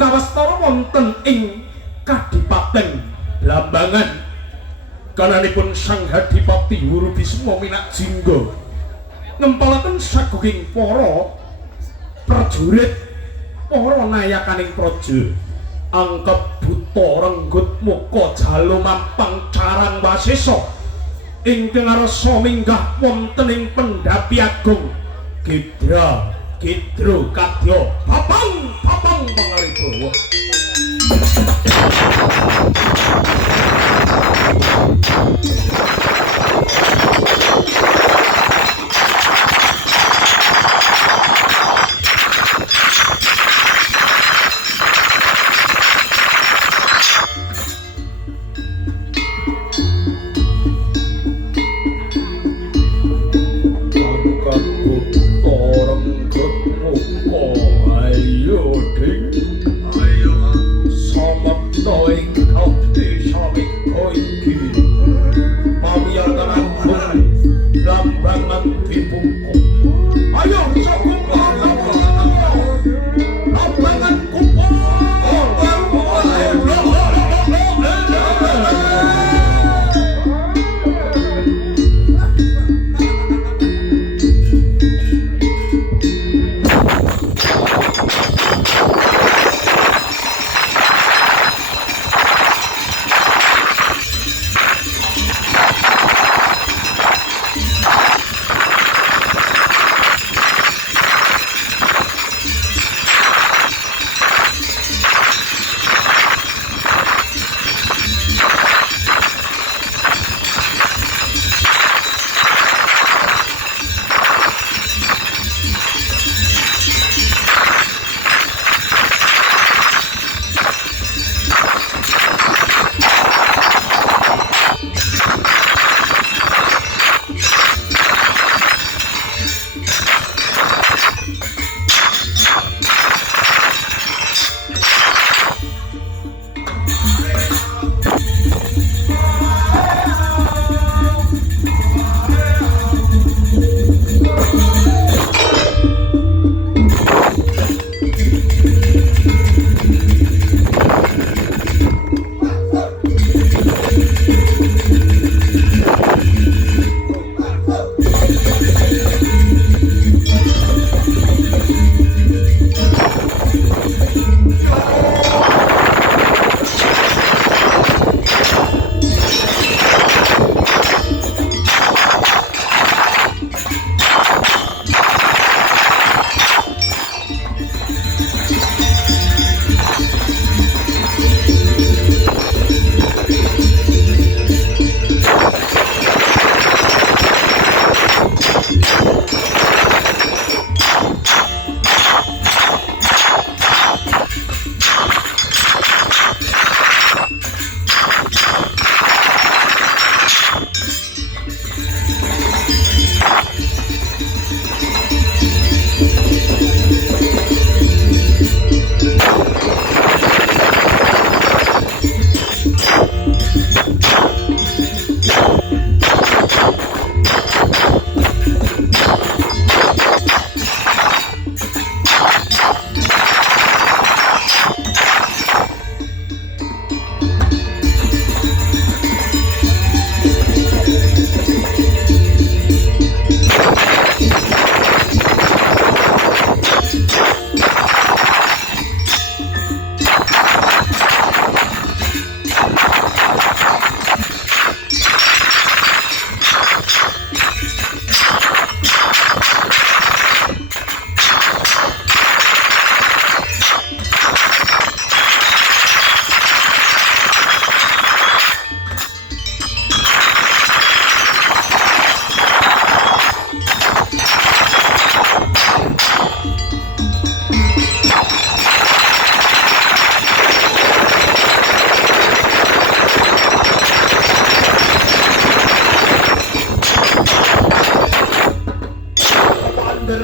kawastara wonten ing Kadipaten Blambangan kananipun Sang Hadipati Wurubisma Minakjingga ngempalaken sagunging para prajurit para nayakaning praja angkep buta renggut muka jalo mampang carang wasesa ingkang arsa minggah wonten ing Pendhapi Agung Gedra Gedro Kadya Babang Pangaribawa.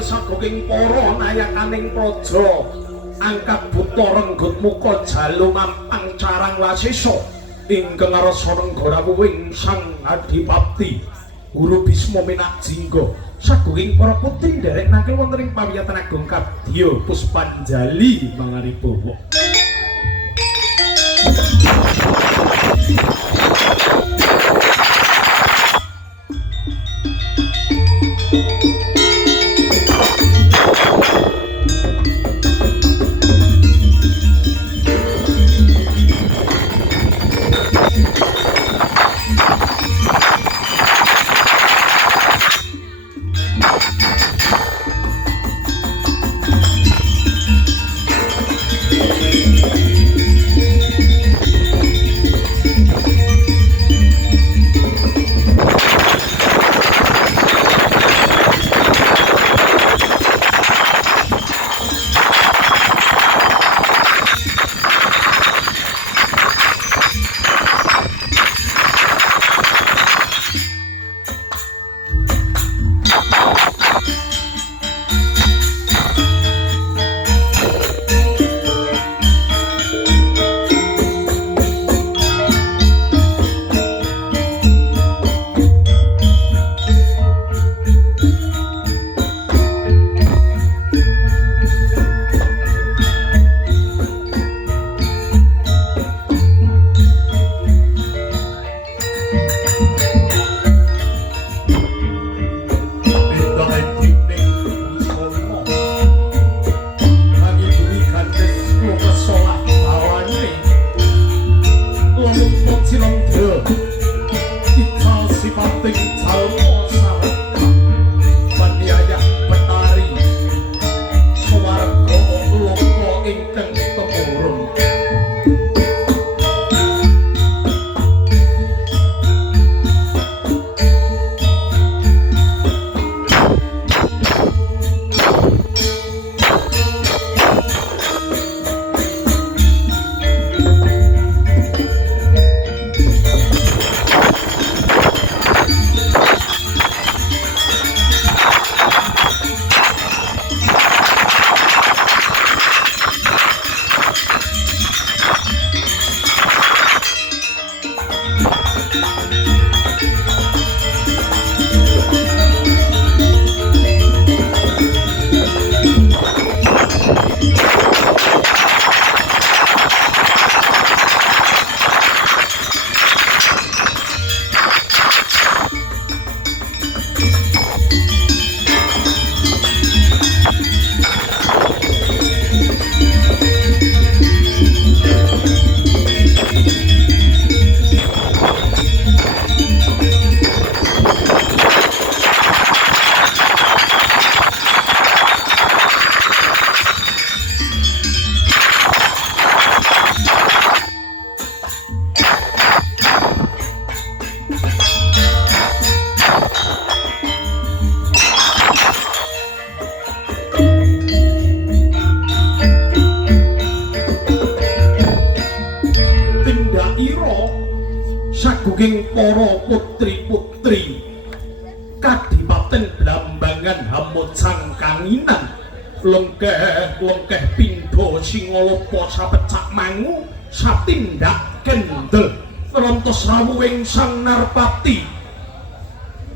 sagunging para nayakaning praja angkat buta renggut muka jalu mampang carang wasesa ingkang ngarsa nenggaramuwing Sang Adipati Wurubisma Minakjingga sagunging para putri nderek nangkil wonten ing pawiyatan Agung Kadya Puspanjali Mangaribawa. Sagunging para putri-putri Kadipaten Blambangan Hamut Sangkanginan lengkeh pindha Singaloka sapecak mangu satindak kendel nrantos rawuhing Sang Narpati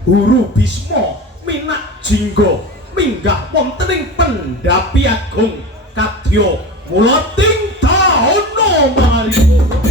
Guru Bisma minak jingga minggah wonten ing Pendhapi Agung kadya mulating tauna marika.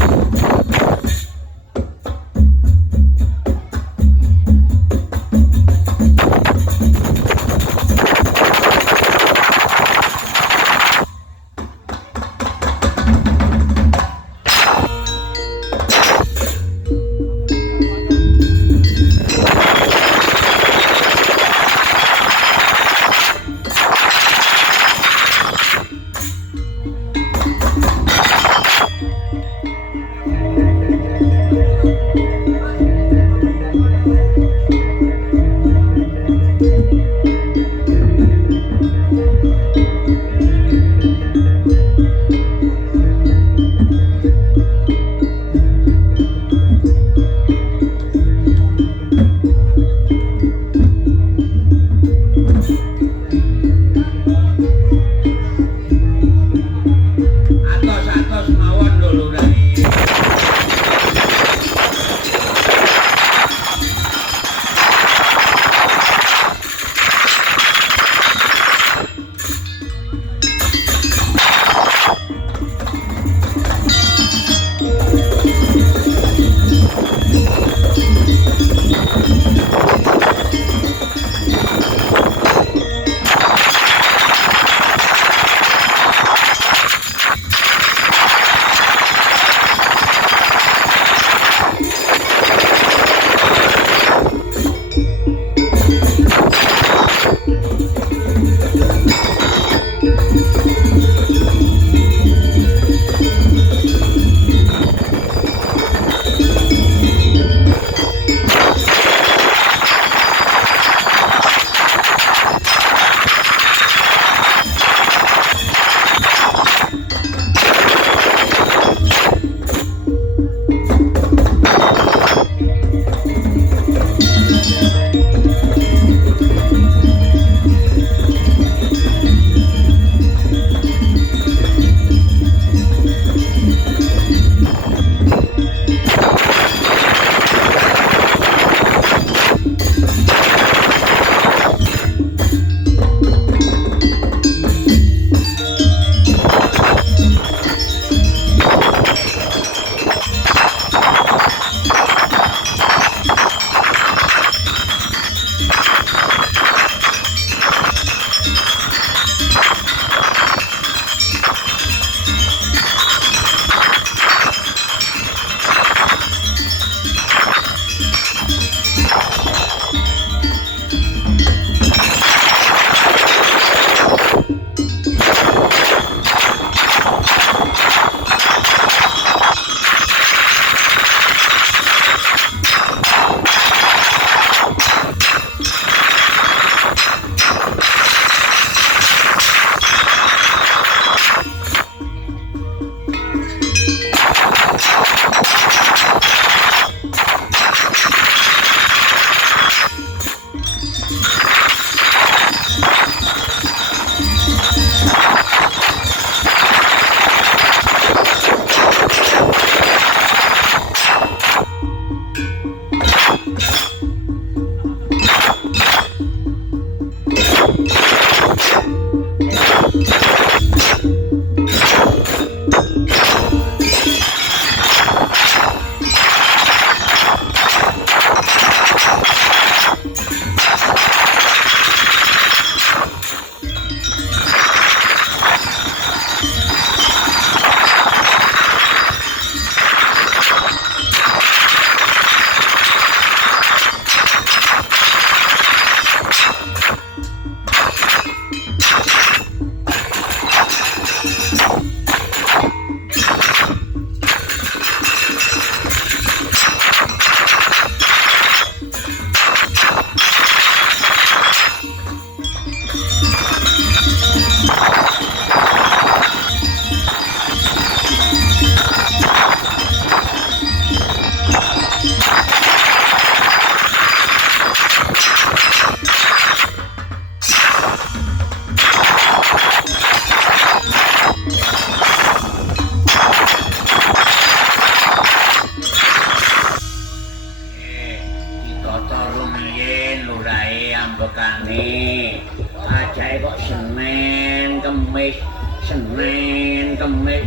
Senin Kemis.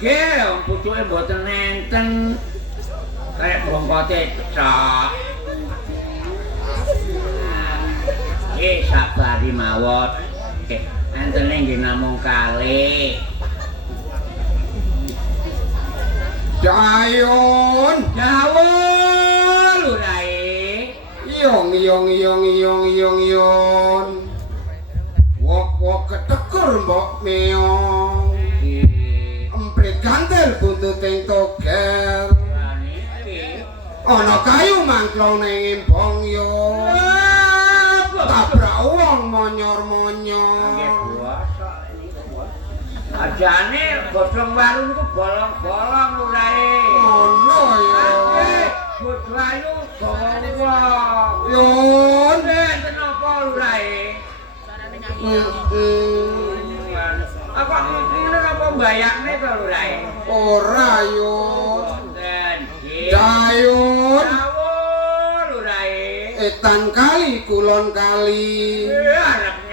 Nggih, wong pucuke mboten enten. Kayak bongkote cecok. Sabari mawon. Entene nggih namung kalih. Dayun, Jawul lurae. Yong. Wok ketekur mbok meong. Emprit gantel buntuting togel. Ana kayu mangklong ning embong yo. Tabrak wong monyor-monyor. Ajane godhong waru niku bolong-bolong lurae. Ngono ya. Bodho ayu gawa wong. Yun. Enten apa lurae? Apa ngene apa mbayakne to lurae? Ora yun. Wonten. Dayun. Jawul lurae. Etan kali kulon kali.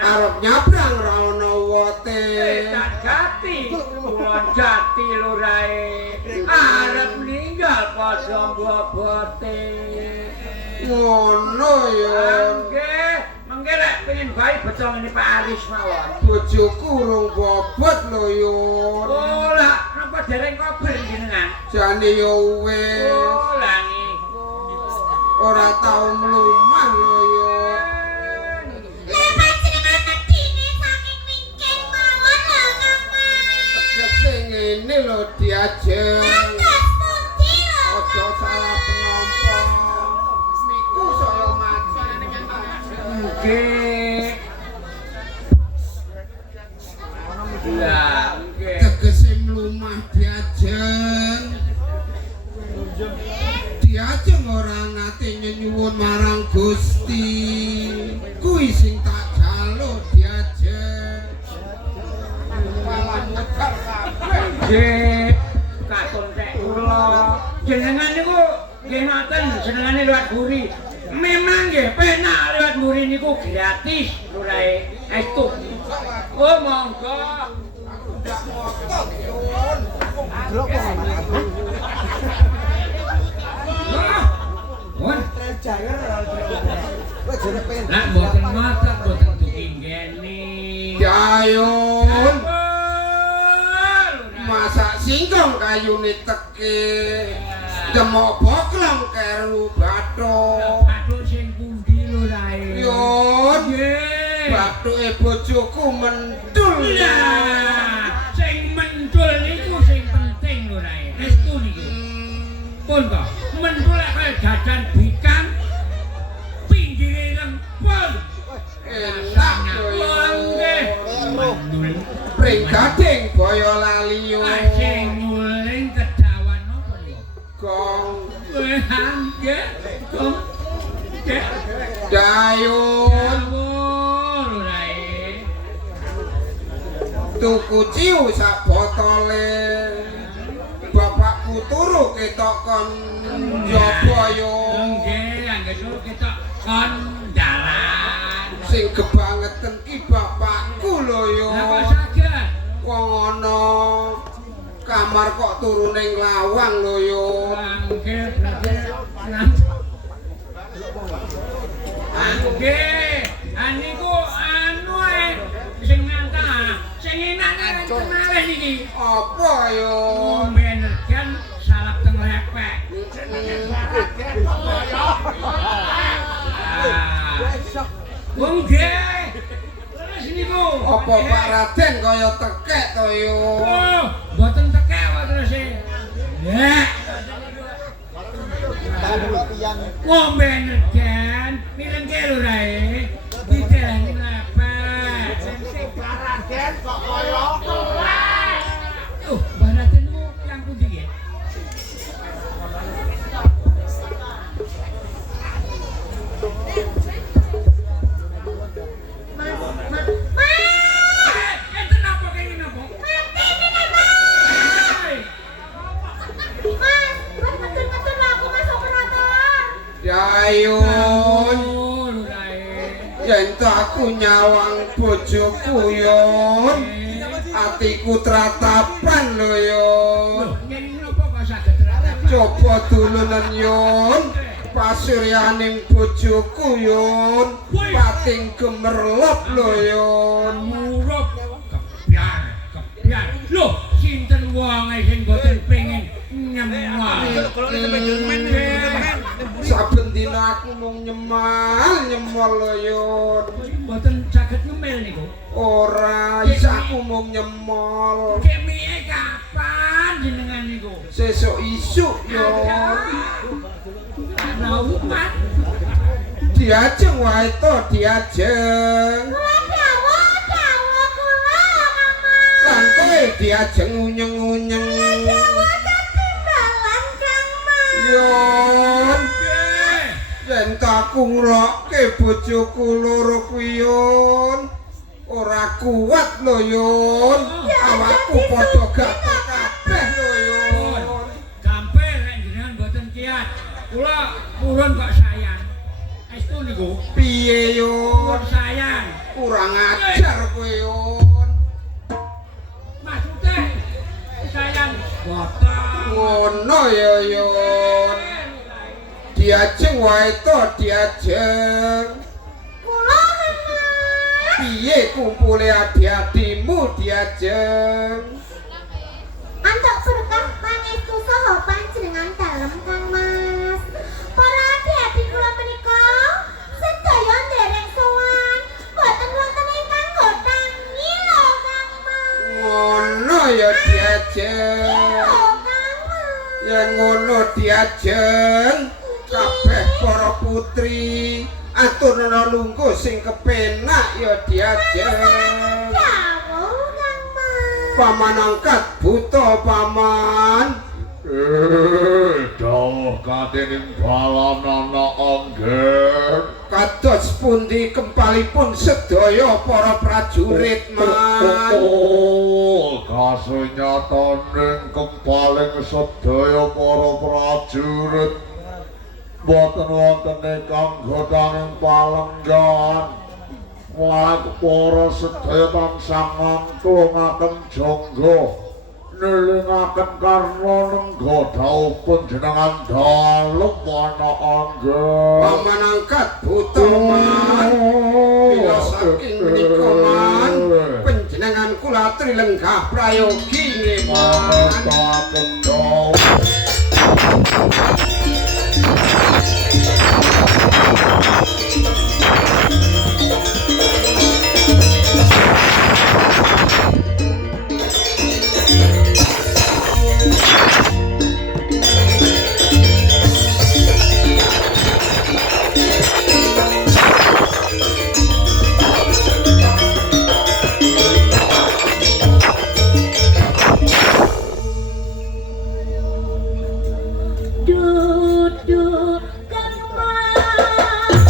Arep nyabrang ra ono wote. Tak jati, kulon jati lurae. Arep ninggal padha bobote. Ngono ya. Mengke lek pengen bayi beto ngene Pak Aris mawon. Bojoku urung bobot lho yun. Oh lah, napa dereng kober jenengan? Jane ya wis. Oh lah niku. Ora tau mlumah lho yun. Sing ngene lho diajeng. Aja salah penampa. Niku saya macan. Nggih. Lah, nggih. Tegese mlumah diajeng. Diajeng ora nate nyuwun marang Gusti. Kuwi sing tak jaluk diajeng. Malah mutar kabeh. Nggih. Katon tek kula. Jenengan niku nggih ngoten jenengane liwat buri. Memang nggih penak liwat buri niku gratis lurae. Estu. Oh monggo. Won. Lah mboten masak mboten tuking gene. Dayun, masak singkong kayune teke. Demok boklong keru bathuk. Bathuk sing pundi lurae? Yun, Nggih. bathuke bojoku mendul. Lah, sing mendul niku sing penting lurae. Estu niku. Pun to, mendul lek kaya jajan bikang pinggire lempol. Enak yo. Nggih. Mendul. Pring gading boyo lali yo. Sing nguling kedawan napa niku? Gong Nggih. Kong. Nggih. Dayun, Jawul lurae. tuku ciu sak botole. Bapakku turu ketok kon njaba yo. Nggih, angger suruh kita kon dalan. Sing gebangeten ki bapakku lho yo. Lah kok saged? Wong ana kamar kok turu ning lawang lho yo. Nggih, berarti nggih, niku anu sing ngantah, sing enak kan malih niki. Apa yo? Ngombe energen salak teng lepek. Wong nggih. Terus niku. Apa Pak Raden kaya tekek to yo? Oh, mboten tekek wae terus e. Nek ngombe energen, milengke lho rae. Ditelani lepek. Sing Pak Raden kok kaya apa wae? Pak Raden niku yen aku nyawang bojoku yon atiku tratapan lho yon Yen napa kok saged ratapan? coba dulunan yon pasuryaning bojoku yon pating gemerlop lho yon Murup kebiar. Loh, sinten wonge sing boten pengin nyemal? saben dina aku mung nyemol lho yon Boten saged ngemil niku. ora isa aku mung nyemol Kemiye kapan jenengan niku? sesuk isuk yon Ana umat. diajeng wae to diajeng lan kowe diajeng unyeng-unyeng yon yen aku ngrokke bojoku loro kuwi yon ora kuat lho yon awakku padha gatel kabeh lho yon Gampil nek jenengan boten kiat. Kula purun kok sayang. Estu niku. piye yon Purun sayang. kurang ajar kowe yon Maksude sayang boten. ngono ya yon diajeng wae to diajeng piye kumpule adi-adimu diajeng Antuk berkah pangestu saha panjenengan dalem Kang Mas. Para adi-adi kula menika sedaya ndereng sowan. Boten wonten ingkang nggotangi lho Kang Mas. ngono ya diajeng Kang Mas. yen ngono diajeng kabeh para putri aturna lungguh sing kepenak ya diajeng Dawuh Kang Mas. paman angkat buta paman dawuh kadening balan ana angger kados pundi kempalipun sedaya para prajurit man kasunyataning kempaling sedaya para prajurit boten wonten ingkang godhaning palenggan malah para sedaya tansah ngangklungaken jangga nelingaken karna nenggodhaipun jenengan dalem ana angger paman angkat buta man bila saking menika man panjenengan kula trilenggah prayogi nggih man mangetaken dawuh Duduk Kang Mas.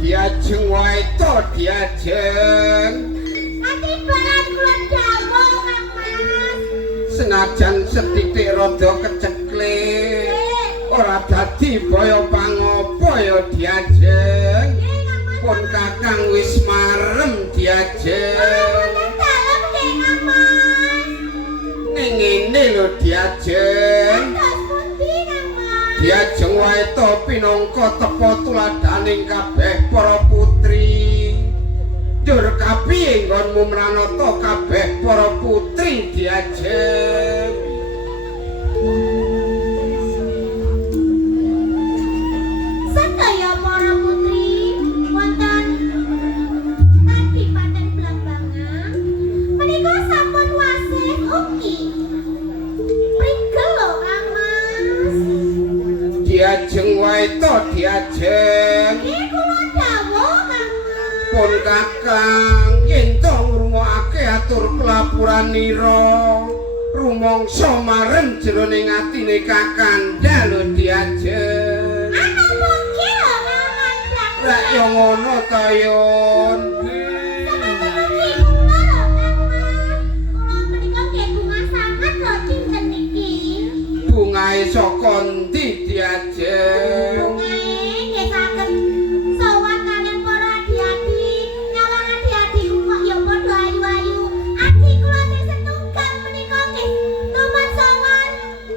diajeng wae to diajeng Ati barat kula dawuh Kang Mas. senajan setitik rada keceklik ora dadi baya pangopo ya Diajeng. Pun Kakang wis marem Diajeng. Dalam nggih Kang Mas. Ning ngene lho Diajeng. Terus pundi Kang Mas? Diajeng wae to pinangka tepa tuladaning kabeh para putri. Njur kapiye nggonmu mranata kabeh para putri Diajeng. Sedaya para putri wonten Kadipaten Blambangan menika sampun wasih ugi prigel lho Kang Mas. Diajeng wae to Diajeng. Nggih kula dawuh Kang Mas. Pun Kakang yen to ngrungokake atur kelapuranira rumangsa marem jroning atine Kakanda lho Diajeng. Ana mungkin lho Kang Mas. Lek yo ngono ta Yun. Teman-teman iki kula lho Kang Mas. Kula menika nggih bunga sanget lho dinten niki. Bungae saka ndi Diajeng? Bungae nggih saged sowan kaliyan para adik-adik, nyawang adik-adik kok ya padha ayu-ayu. Adik kula sing setunggal menika nggih tuman sowan.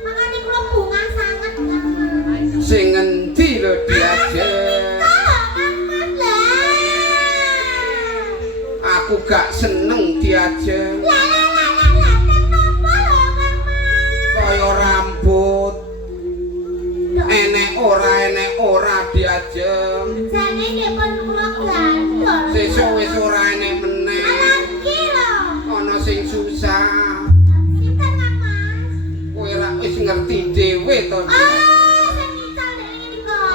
Makane kula bunga sanget Kang Mas. Sing endi lho Diajeng? Aku gak seneng Diajeng. Kaya rambut enek ora Diajeng. Jane nggih pun kula gandol. Sesuk wis ora enek meneh. Lagi lho. Ana sing susah. Sinten Kang Mas? Kowe ra wis ngerti dhewe to. Oh, sing ngical nek ngene kok.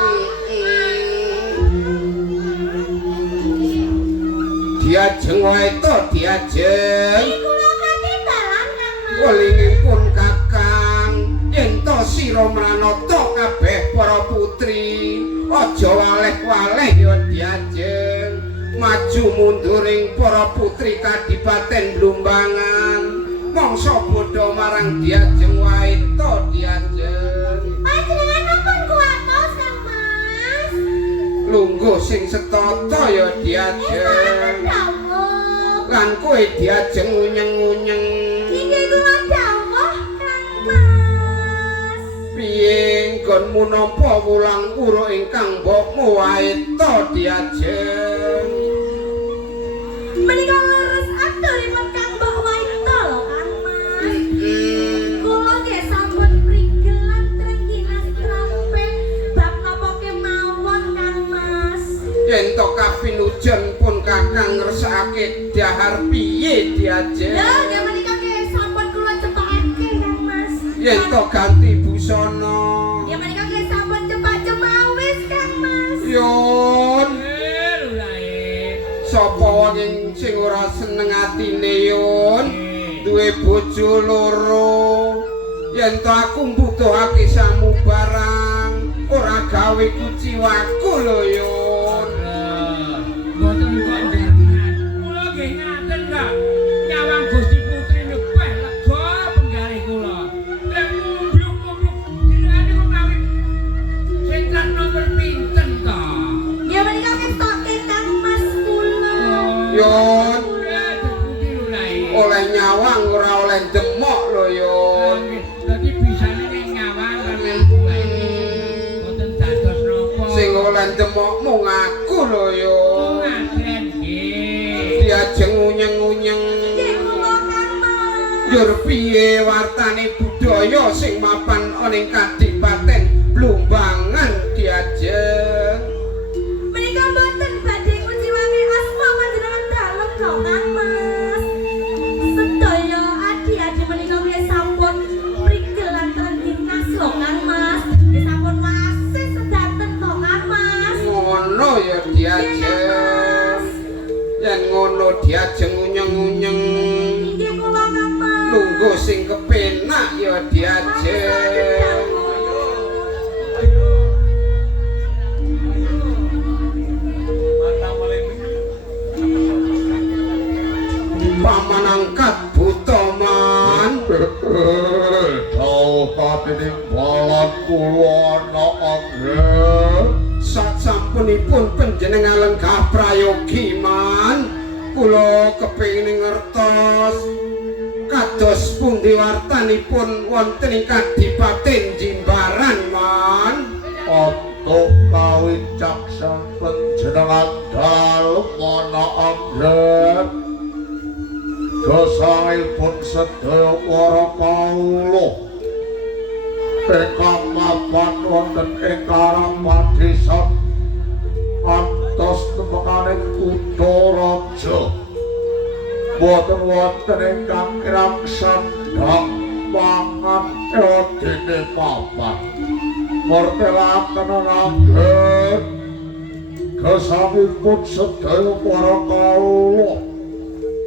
Diajeng wae to Diajeng. Kula kate dalan Kang Mas. Welingipun Kakang yen to sira mranata kabeh para putri aja waleh-waleh ya Diajeng maju munduring para putri Kadipaten Blambangan mangsa bodho marang Diajeng wae to Diajeng. Panjenengan pun kuwatos Kang Mas. Lungguh sing setata ya Diajeng. Dawuh. Lan kowe Diajeng unyeng-unyeng. Inggih kula dawuh Kang Mas. Piye nggonmu nampa wulang wuru ingkang mbokmu wae to Diajeng. Menika leres aturipun Kang Mbok Waito lho Kang Mas. Kula nggih sampun prigel lan trengginas trampe bab napa kemawon Kang Mas. Yen to kapinujen pun Kakang ngresakake dahar piye Diajeng. Lho nggih menika nggih sampun kula cepakake Kang Mas. Yen to ganti busana. Ya menika nggih sampun cepak-cepawis Kang Mas. Yun. Sapa wong sing ora seneng atine Yun duwe bojo loro. Yen to aku mbutuhake samubarang ora gawe kuciwaku lho Yun. Mboten kok njenengan. Kula nggih ngaten kok. Nyawang Gusti Putri nyepeh lega penggalih kula. Lek mumbluk-mumbluk jenengan niku kawit sentran nomor pinten to? Ya menika nggih stoke Kang Mas kula. Yun. Pundi lho lae. Oleh nyawang ora oleh demok lho Yun. Dadi bisane ning nyawang sampeyan kuwi. Mboten dados napa. Sing oleh demok mung aku lho Yun. ngaten nggih. Diajeng unyeng-unyeng. Nggih kula Kang Mas. Njur piye wartane budaya sing mapan ning Kadipaten Blambangan Diajeng. Menika mboten badhe nguciwake asma panjenengan dalem lho Kang Mas. Sedaya adik-adik menika nggih sampun prigel lan trengginas lho Kang Mas. Nggih sampun wasih sedaten lho Kang Mas. Ngono ya Diajeng. Yen ngono Diajeng unyeng-unyeng. Inggih kula Kang Mas. Lungguh sing kepenak ya Diajeng. Paman angkat Butoman. Tau katining balan kula ana anggen sasampunipun panjenengan lenggah prayogi man kula kepengin ngertos kados pundi wartanipun wonten ing Kadipaten Jimbaran man untuk kawicaksan panjenengan dalem ana anggen gesangipun sedaya para kawula ingkang mapan wonten ing Karangpadesan antos temekaning kutha raja boten wonten ingkang kirang sedang pangan dene papan mertelaken anggen gesangipun sedaya para kawula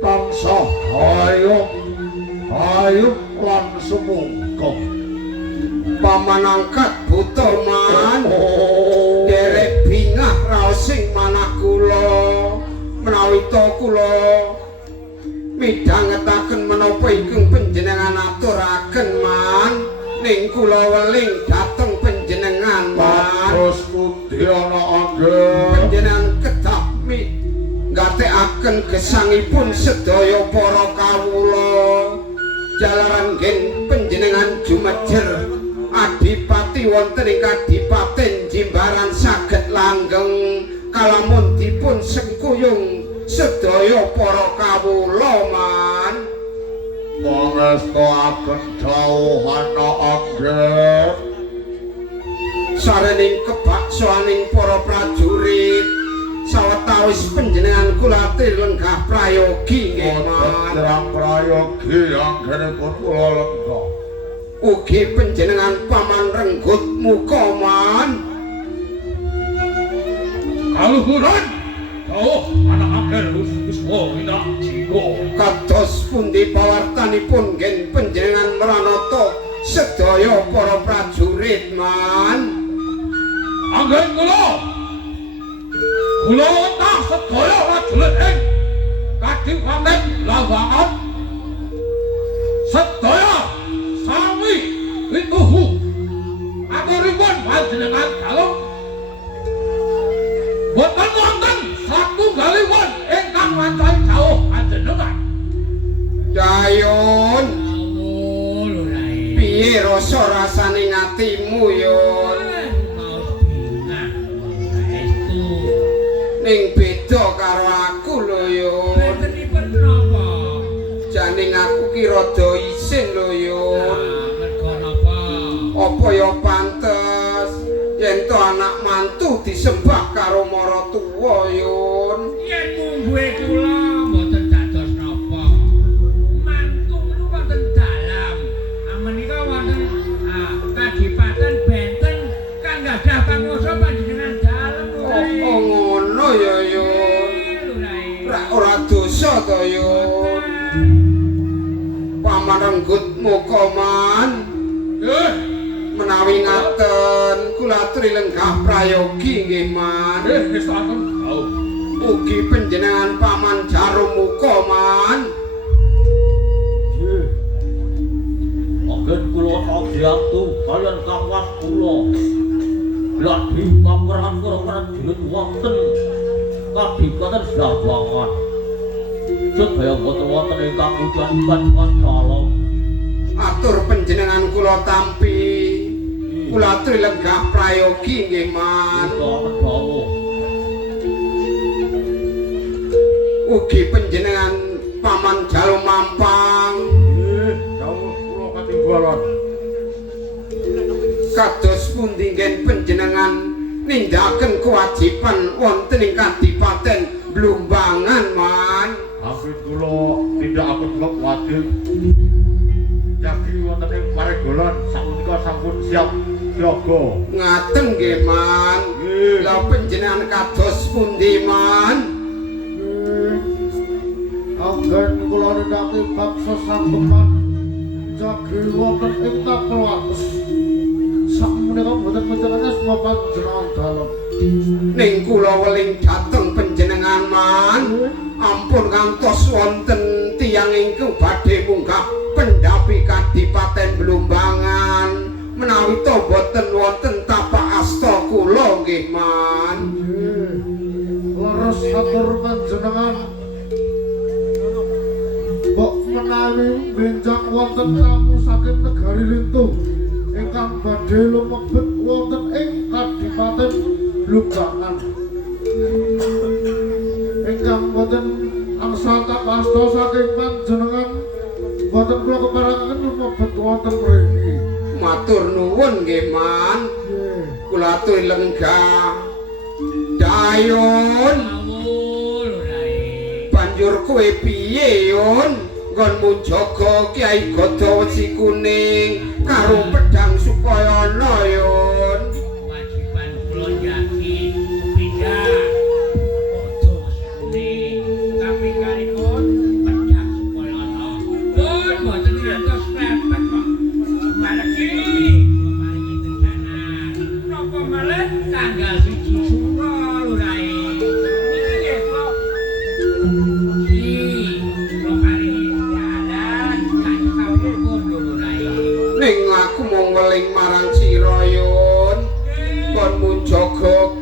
tansah hayuk lan sumungkep paman angkat buta man derek bingah raos sing manah kula menawi to kula midhangetaken menapa ingkang panjenengan aturaken man ning kula weling dhateng panjenengan man terus pundi ana anggen panjenengan kedah ngatekaken gesangipun sedaya para kawula jalaran gen panjenengan jumejer adipati wonten ing Kadipaten Jimbaran saged langgeng kalamun dipun sengkuyung sedaya para kawula man pangestoaken dawuh ana anggen sarening kebaksoaning para prajurit sawetawis panjenengan kula lenggah prayogi nggih man terang prayogi anggenipun kula lenggah ugi panjenengan paman renggut muka man kaluhuran oh anak akhir uswa ina jigo kados pundi pawartanipun gen panjenengan meranata sedaya para prajurit man anggen kula tak sedaya prajurit ing Kadipaten Lawangan sedaya sami pituhu aturipun panjenengan dalem boten wonten satunggalipun ingkang mancani jauh panjenengan Dayon piye rasa rasane ngatimu yon ning beda karo aku lho yon janing aku ki rada isin lho yon apa ya pantes yen to anak mantu disembah karo maratuwa yon yen mungguhe kula mboten dados napa mantu niku wonten dalam menika wonten Kadipaten Benten kang gadah panguwasa panjenengan dalem apa ngono ya yon ora dosa to yon paman renggut muka man menawi ngaten kula aturi lenggah prayogi nggih man wis saken ugi panjenengan paman jarum muka man anggen kula sagiatu kalian kawas kula lagi pameran prajurit wonten Kadipaten Lawangan sedaya boten wonten ingkang udan-udan Pancala atur panjenengan kula tampi kula aturi lenggah prayogi nggih man ugi panjenengan paman jarum mampang dawuh kula katinggalan kados pundi ngen panjenengan nindakaken kewajiban wonten ing Kadipaten Blumbangan man anggen kula tindakaken wajib jagi wonten ing paregolan sapunika sampun siap siaga ngaten nggih man lha panjenengan kados pundi man anggen kula nindakake bab sesambekan jagi wonten ing Tapelawas sakmenika boten panjenengan semua panjenengan dalem ning kula weling dhateng panjenengan man ampun ngantos wonten tiyang ingkang badhe munggah pendhapi Kadipaten Blumbangan ingkang wonten tamu saking negari Lintu ingkang badhe lumebet wonten ing Kadipaten Lunggangan ingkang boten angsal tapasta saking panjenengan boten kula keparengaken lumebet wonten mriki. Matur nuwun nggih, Man. Kula atur lenggah. Dayun. Banjur kowe piye, Yun? Nggonmu jaga Kyai Gada Wesi Kuning karo pedang supaya ana, Yun. Kewajiban kula njagi pindah Gada Wesi Kuning tapi kalipun pedang supaya ana. Pun boten ngantos pepet kok. Maliki tenanan. Napa malih tanggal 1 Suro lurae. Niki nggih kula. Kula paringi dalan kanthi kawulipun lurae. Ning aku mung weling marang sira, Yun. Konmu jaga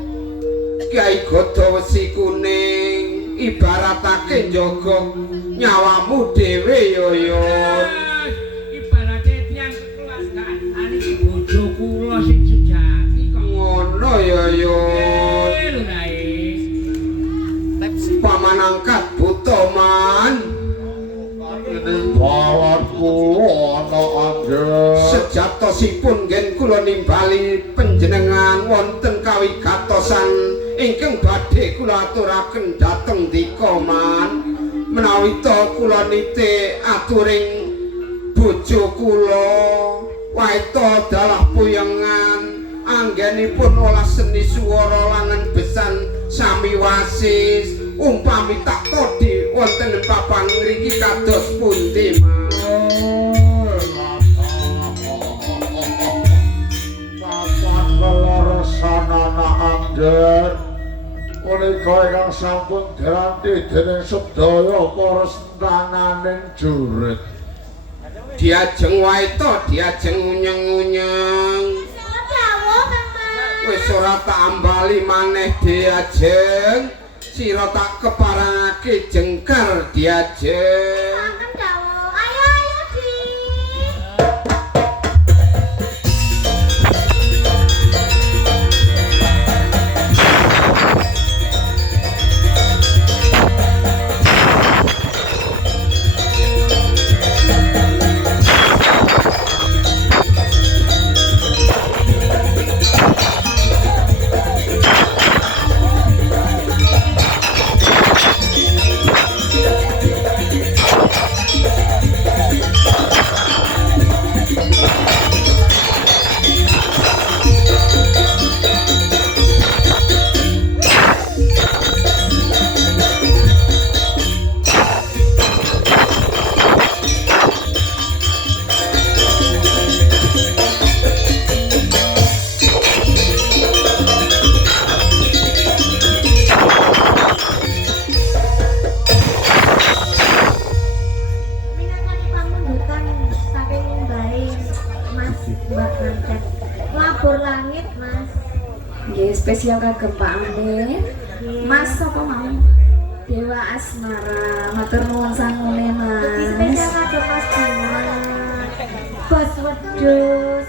Kyai Gada Wesi Kuning ibaratake njaga nyawamu dhewe, Yun. Ibarate tiyang kekeluargaan aniki bojo kula sing sejati kok. Ngono ya, Yun. Lurae. Paman angkat buta, Man. Ini balat kula ana angger. Sejatosipun ngen kula nimbali panjenengan wonten kawigatosan ingkang badhe kula aturaken dhateng dika, Man. Menawi to kula nite aturing bojo kula waita dalah puyengan anggenipun olah seni swara langan besan sami wasis umpami tak todi wonten papan ngriki kados pundi, Man. Papan leleresanana angger punika ingkang sampun diranti dening sedaya para sentananing jurit. Diajeng wae to, diajeng unyeng-unyeng. Dawuh Kang Mas. Wis ora tak ambali maneh diajeng. Sira tak keparangake jengkar diajeng. Akan dawuh. Ayo Di. Minangkani pamundutan saking Mbah Mas Mbak Nganten. Labur langit, Mas. Nggih, spesial kagem Pak Ande. Mas sapa mau? Dewa Asmara. Matur nuwun sangune, Lebih Mas. spesial kado Mas Bima. Bos wedhus.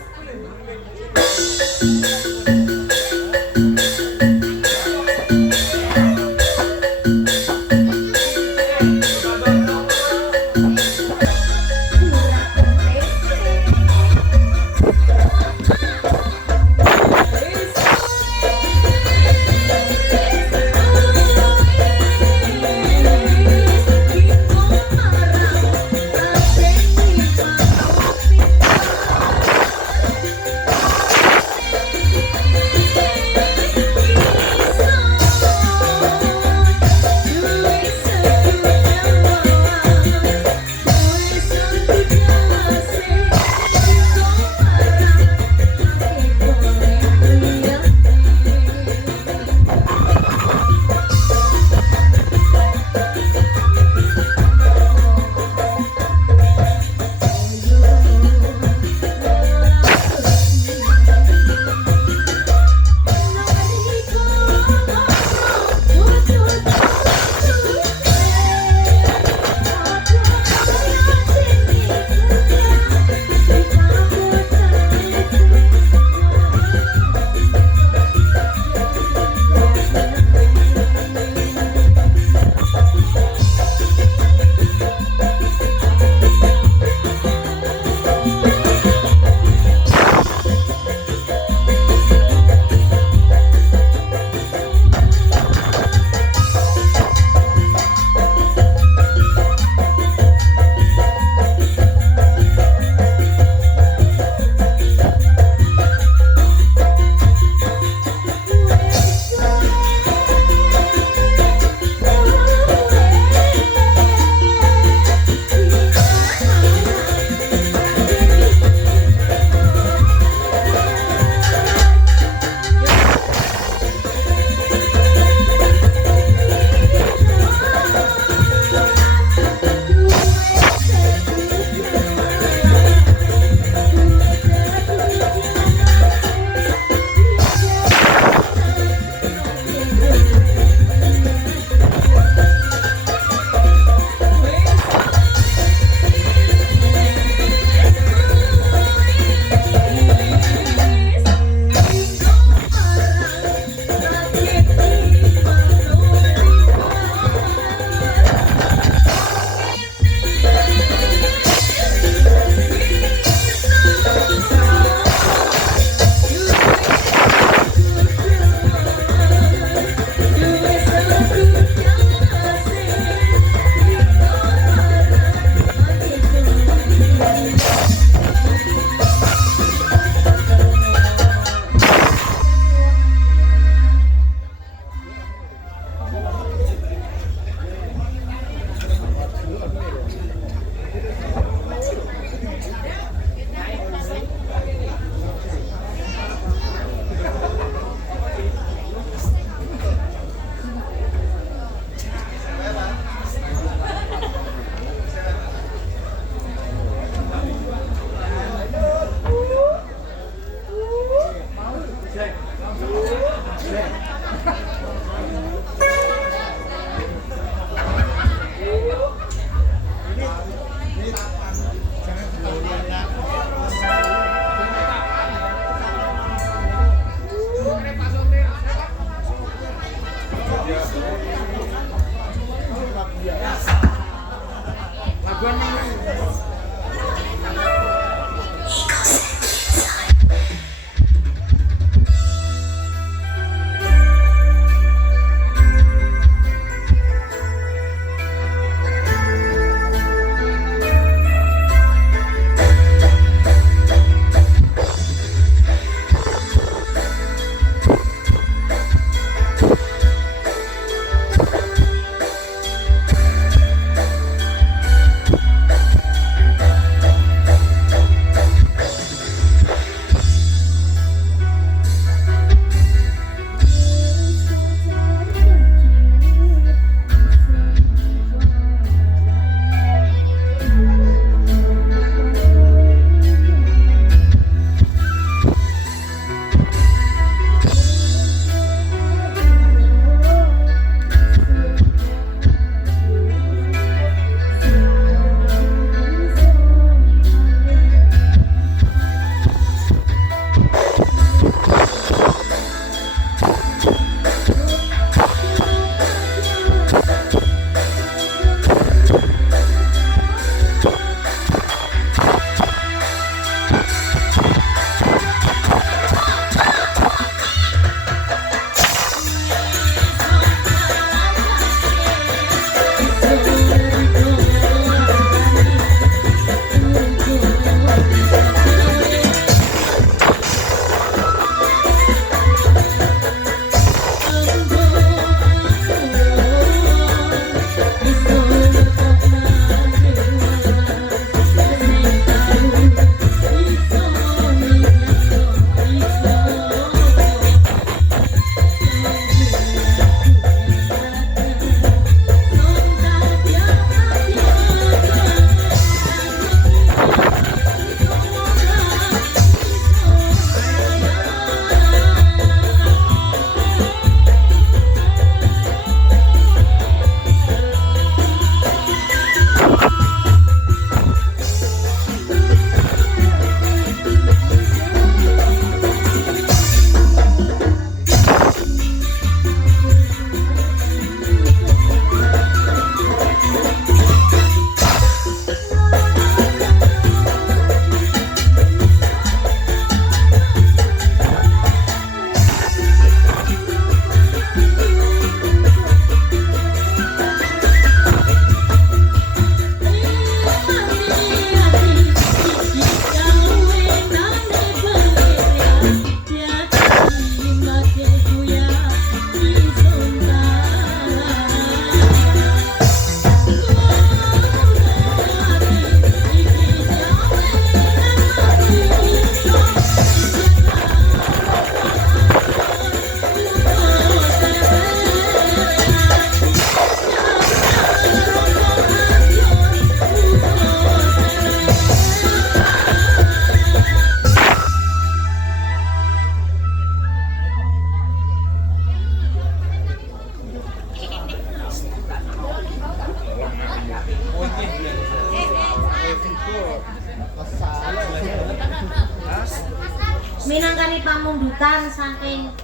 minangkani pamundutan saking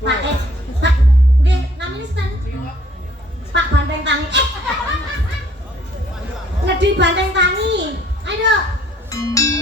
Pak Pak nggih namine sinten? Pak Banteng Tani. Ngedi Banteng Tani. Ayo. Thank you.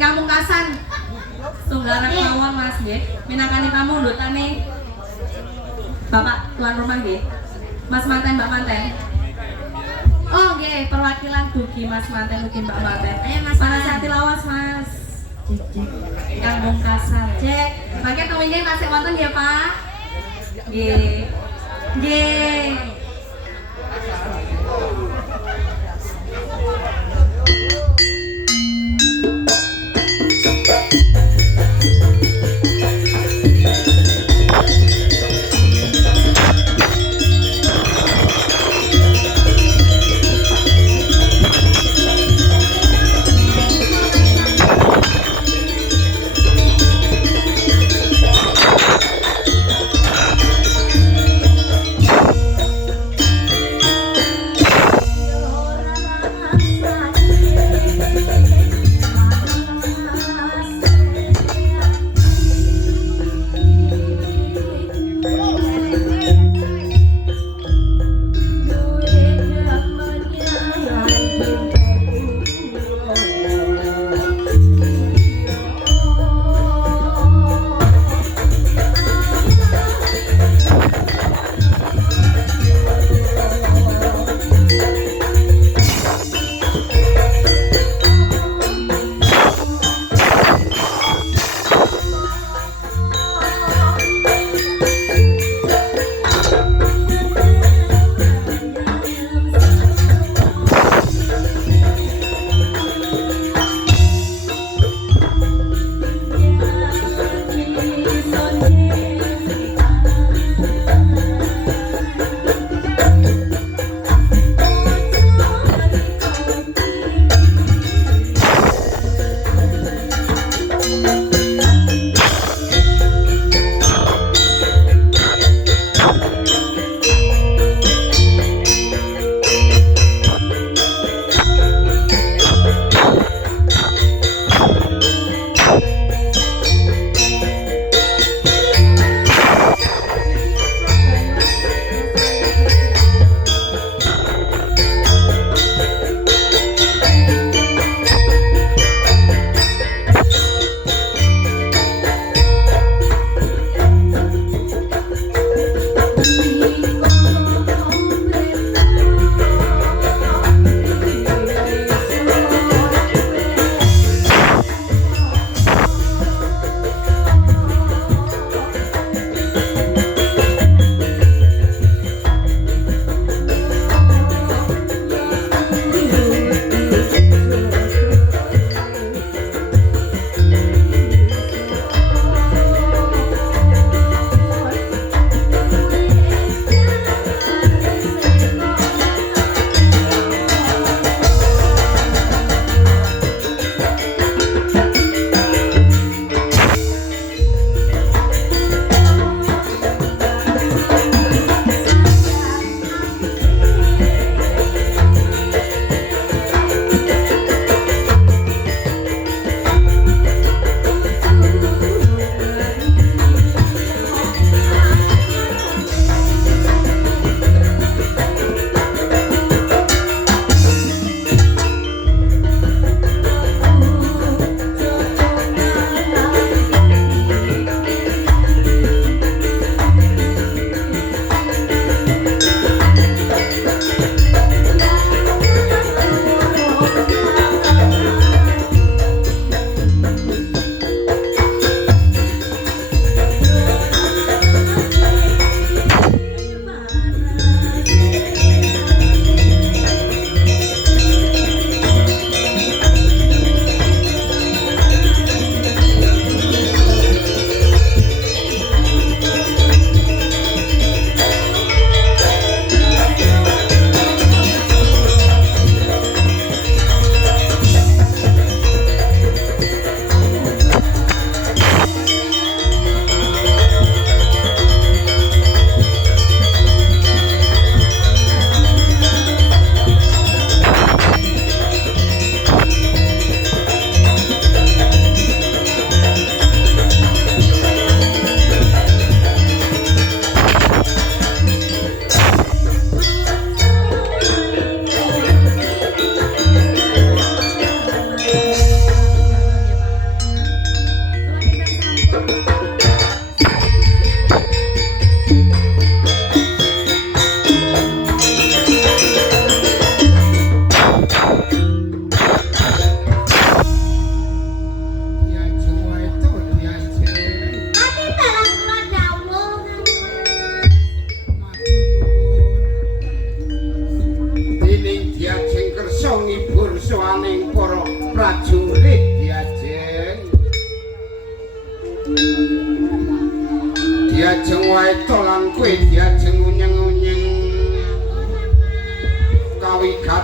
Ingkang pungkasan tunggalan mawon Mas nggih. Minangkani pamundhutane Bapak tuan rumah nggih. Mas manten Mbak manten. Oh nggih, perwakilan dugi Mas manten ugi Mbak manten. Ayo Mas Panasati lawas Mas. Ingkang pungkasan. Cek, mangke tuwinge tasih wonten nggih Pak. Nggih. Nggih.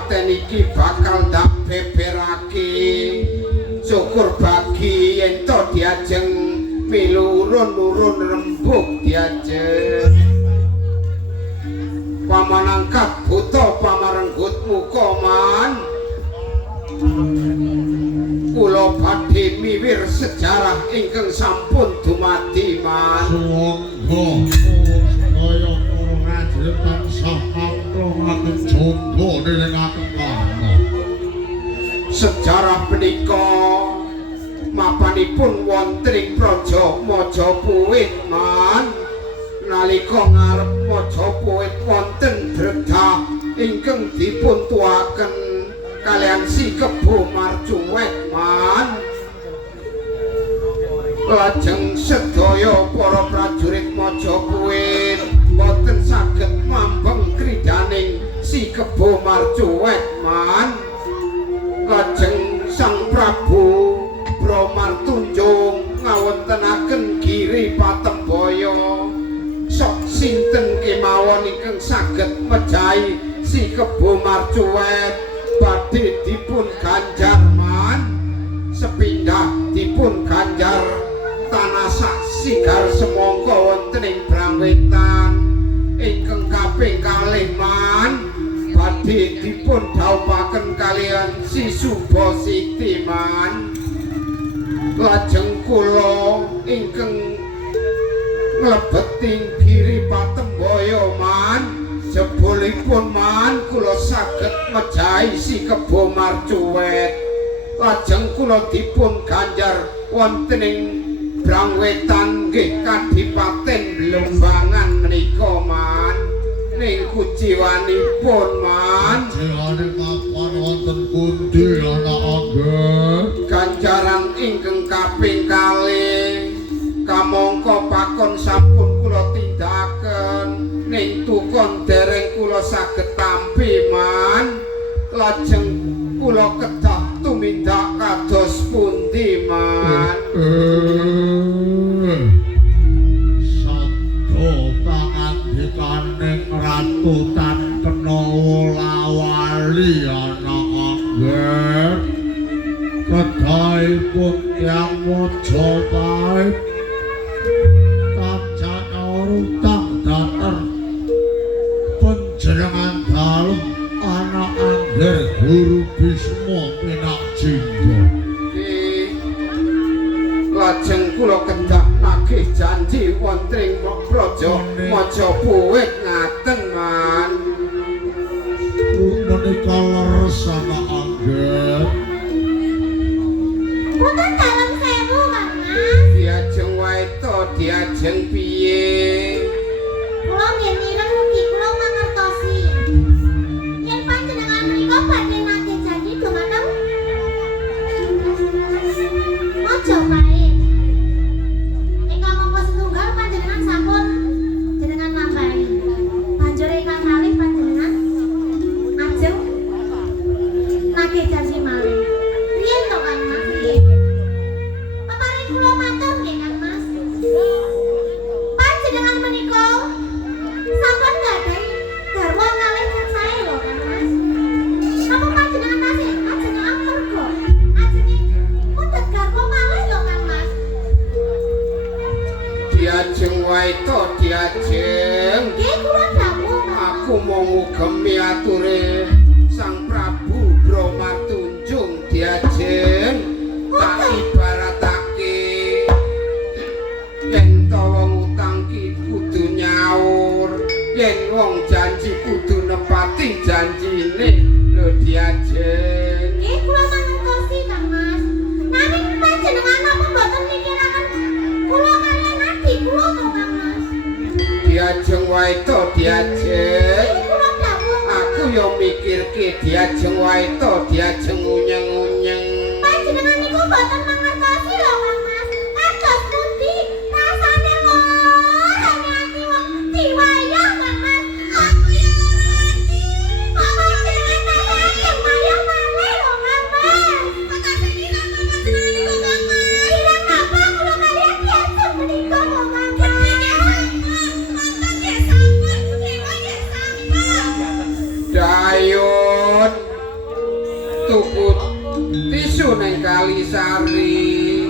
kabupaten iki bakal tak beberake syukur bagi ento diajeng milu urun-urun rembug diajeng pamanangkat buta pamarenggut mukoman kula badhe miwir sejarah ingkang sampun dumadi man Sungguh saya para prajurit tansah ngangklongaken jamba delengaken karma. sejarah punika mapanipun wonten ing praja Majapahit man nalika ngarep Majapahit wonten dredhah ingkang dipun tuaken kalian si Kebo Marcuwet man lajeng sedaya para prajurit Majapahit boten saged mambeng kridaning si Kebo Marcuwet man lajeng Sang Prabu Bramartunjung ngawontenaken giri Patemboyo sok sinten kemawon ingkang saged mejahi si Kebo Marcuwet badhe dipun ganjar man sepindah dipun ganjar tanah sigar semangka wonten ing Brangwetan ingkang kaping kalih man badhe dipun dhaupaken kalian si Subasiti man lajeng kula ingkang nglebeting giri Patemboyo man jebulipun man kula saged mejahi si Kebo Marcuwet lajeng kula dipun ganjar wonten ing Brangwetan nggih Kadipaten Blembangan menika man ning kuciwanipun man Jiwane kapan wonten pundi anak angger? ganjaran ingkang kaping kalih kamangka pakon sampun kula tindakaken ning tukon dereng kula saged tampi man lajeng kula kedah tumindak kados pundi man Sabda pangandikaning Ratu Tan Penawolawali anak angger kedahipun tiyang Majapahit tansah urutang dater panjenengan dalem anak angger Guru Bisma Pinakjingga. Lajeng kula kedah nagih janji wonten ing praja Majapahit ngaten man Menika leres anak angger. Punten dalem sewu Kang Mas. diajeng wae to diajeng piye Kula nggih mireng mugi kula mangertosi. Yen panjenengan menika badhe nagih janji dhumateng Majapahit. Ingkang mongko setunggal panjenengan sampun jenengan lampahi. Banjur ingkang kalih panjenengan ajeng nagih janji malih. Riyen to Kang Mas? Peparing kula matur nggih Kang Mas. Panjenengan menika sampun gadhahi garwa kalih sae lho Kang Mas. Napa panjenengan tasih ajeng amarga ajenge mundhet garwa malih lho Kang Mas. diajeng wae to diajeng Nggih kula dawuh Kang Mas. aku mau ngugemi ature Sang Prabu Bramartunjung diajeng tak ibaratake yen to wong utang ki kudu nyaur yen wong janji kudu nepati janjine lho diajeng Nggih kula mangertosi Kang Mas. Nanging panjenengan napa mboten mikiraken kula kaliyan adik kula to Kang Mas. diajeng wae to diajeng Nggih kula dawuh aku yo mikirke diajeng wae to diajeng unyeng-unyeng panjenengan niku mboten mangertosi lho Kang Mas. Kados pundi rasane ngorane ati wong diwayah Kang Mas. Aku ya ora ati. Panjenengan sayang wayah malih lho Kang Mas. Makasih kira panjenengan niku Kang Mas. Kira napa kula kaliyan biasa menika lho Kang Mas. Mantan nggih sampun, dewa nggih sampun. Dayun tisu ning Kalisari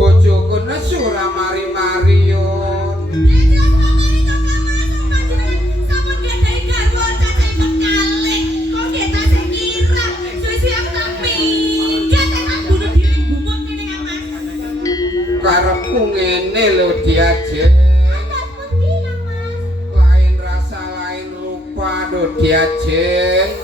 bojoku nesu ra mari-mari yon karepku ngene lho Diajeng lain rasa lain rupa lho Diajeng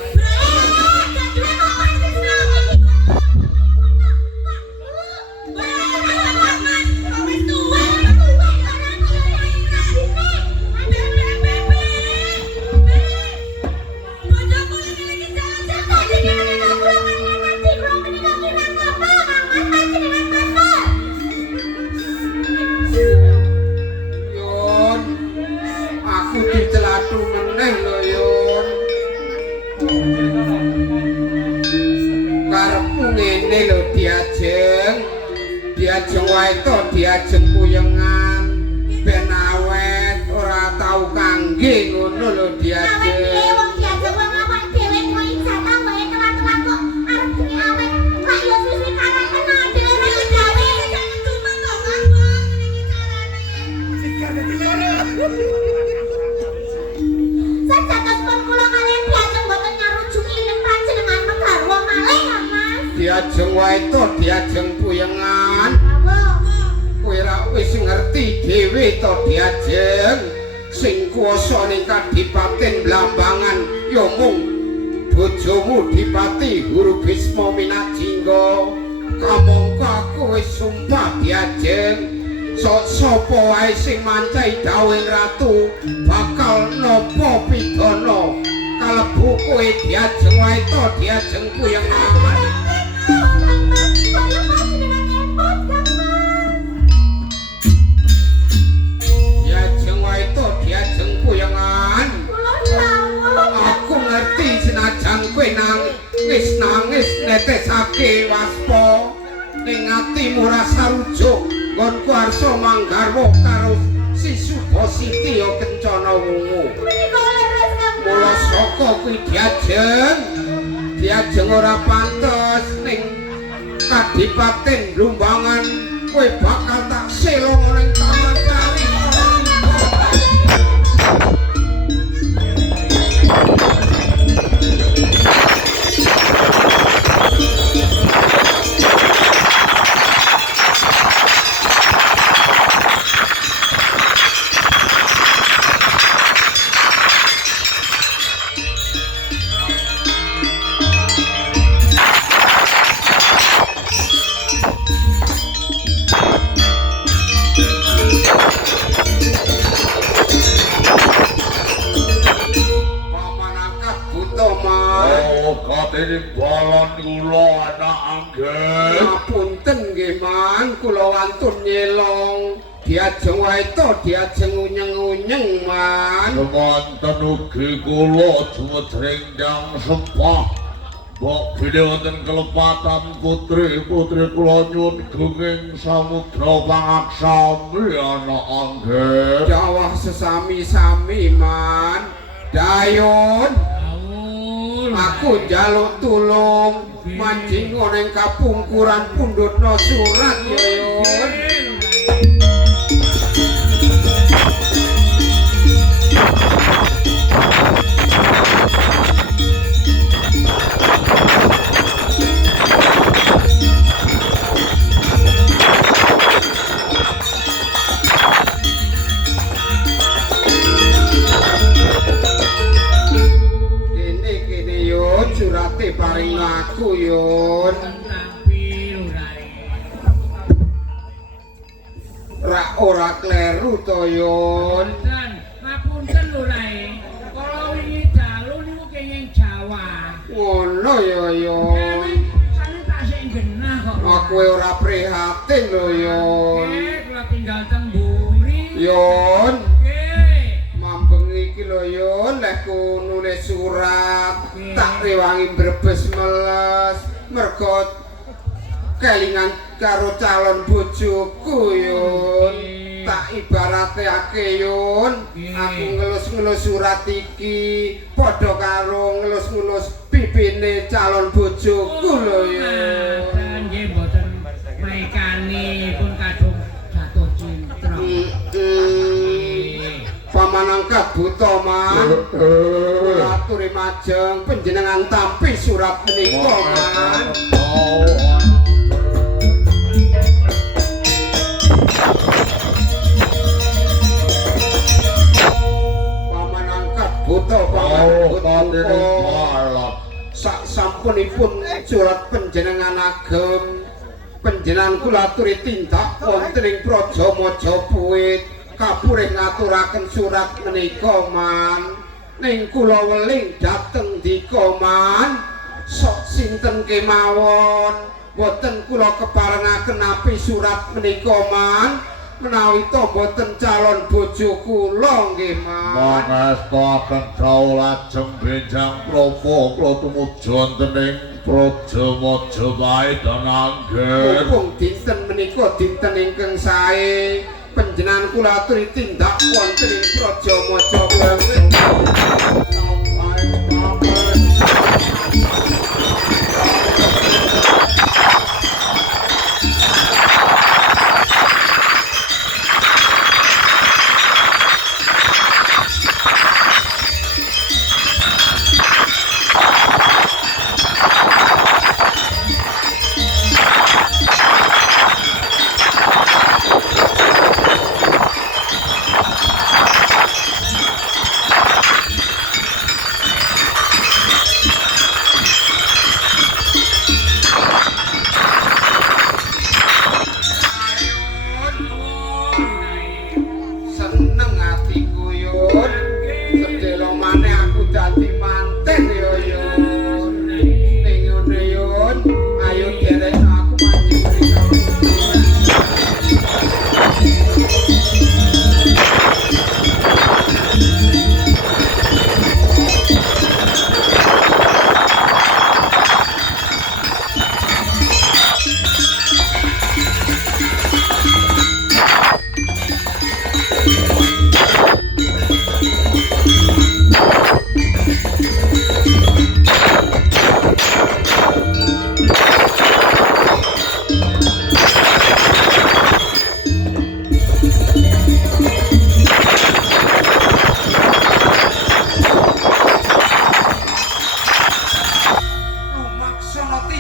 Diajeng wae to diajeng puyengan ben awet ora tau kangge ngono lho Diajeng wong diajeng wong awak dhewe kowe jatah wae telat-telat kok arep dene awet lak yo sisi kanan kena dhewe nek gawe jangan cuma kok ngambang iki carane sajatos pun kula kalian diajeng boten nyarujuki ing panjenengan megarwa malih kan Mas Diajeng wae to diajeng puyengan kowe ra wis ngerti dhewe to Diajeng sing kuwasa ning Kadipaten Blambangan ya mung bojomu Dipati Huru Bisma Minajingga kamangka aku wis sumpah Diajeng sapa wae sing mancahi dawuhing ratu bakal napa pidana kalebu kowe Diajeng wae to Diajeng puyengan aku ngerti senajan kowe nangis netesake waspa ning atimu rasa rujuk nggonku arsa manggarwa karo si Subasiti ya kencana wungu mula saka kuwi Diajeng ora pantes ning Kadipaten Blambangan kowe bakal tak selo ning taman sari Katene balon kula anak anggen. Ngapunten nggih Man, kula wantun nyelong. Diajeng wae to diajeng unyeng-unyeng Man. Semanten ugi kula dumetring Dyang Sempah. Mbok bilih wonten kelepatan putri kula nyuwun gunging samudra pangaksami anak anggen. Dawah sesami-sami Man. Dayon aku njaluk tulung mancing ning kapungkuran pundhutna surat Yoyon. Surate paring aku Yon. Ra ora kleru to Yon. Ngapunten lho Rai. Kala wingi dalu niku kenging Jawa. Ngono ya Yon. Sane tak sik genah kok. Aku ora prihatin lho Yon. Kula tinggal teng mburi. Yon. Mampeng iki lho Yon, lekku nulis surat. Tak rewangi Brebes meles mergo kelingan karo calon bojoku Yon. tak ibaratake Yun, aku ngelus-ngelus surat iki padha karo ngelus-ngelus pipine calon bojoku lho Yun. Nggih mboten mrikani pun kadung jatuh cinta. Paman angkat buta man. Aturi majeng panjenengan tampi surat menika man. Paman angkat buta sak sampunipun surat panjenengan agem panjenengan kula aturi tindak wonten ing Praja Majapahit kapurih ngaturaken surat menika man ning kula weling dhateng dika man sok sinten kemawon boten kula keparengaken napi surat menika man menawi to boten calon bojo kula nggih man Mangestaken kawula lajeng benjang propo kula tumuju wonten ing Praja Majapahit anggen. mumpung dinten menika dinten ingkang sae panjenengan kula aturi tindak wonten ing Praja Majapahit